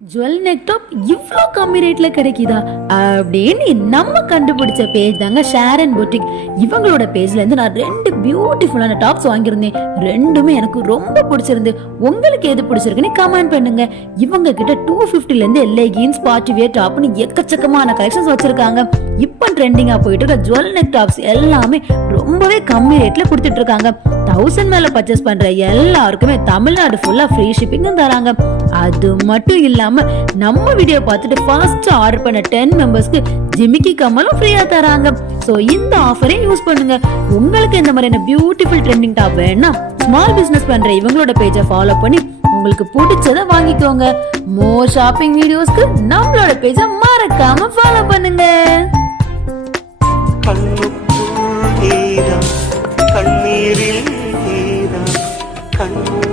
Jewel neck top இவ்ளோ கம்மி ரேட்ல கிடைக்குதா அப்படின்னு நம்ம கண்டுபிடிச்ச பேஜ் தாங்க ஷேர் அண்ட் பொட்டிக். இவங்களோட பேஜ்ல இருந்து நான் 2 பியூட்டிஃபுல்லான டாப்ஸ் வாங்கியிருந்தேன். ரெண்டுமே எனக்கு ரொம்ப பிடிச்சிருந்து. உங்களுக்கு எது பிடிச்சிருக்குன்னு கமெண்ட் பண்ணுங்க. இவங்க கிட்ட 250ல இருந்து லெகின்ஸ், பார்ட்டி வியர் டாப்னு எக்கச்சக்கமான கலெக்ஷன்ஸ் வச்சிருக்காங்க. இப்போ ட்ரெண்டிங்கா போயிட்டு இருக்க ஜுவல் நெக் டாப்ஸ் எல்லாமே ரொம்பவே கம்மி ரேட்ல கொடுத்துட்டு இருக்காங்க. 1000 மேல பர்ச்சேஸ் பண்ற எல்லாருக்குமே தமிழ்நாடு ஃபுல்லா ஃப்ரீ ஷிப்பிங்கும் தராங்க. அது மட்டும் இல்லாம நம்ம வீடியோ பார்த்துட்டு ஃபர்ஸ்ட் ஆர்டர் பண்ண 10 மெம்பர்ஸ்க்கு ஜிமிக்கி கம்மலும் ஃப்ரீயா தராங்க. சோ இந்த ஆஃபரை யூஸ் பண்ணுங்க. உங்களுக்கு இந்த மாதிரியான பியூட்டிஃபுல் ட்ரெண்டிங் டாப் வேணா ஸ்மால் பிசினஸ் பண்ற இவங்களோட பேஜை ஃபாலோ பண்ணி உங்களுக்கு பிடிச்சத வாங்கிக்கோங்க. மோர் ஷாப்பிங் வீடியோஸ்க்கு நம்மளோட பேஜை மறக்காம ஃபாலோ பண்ணுங்க. கண்ணுக்குள் நீதான், கண்ணீரில் நீதான், கண்ணு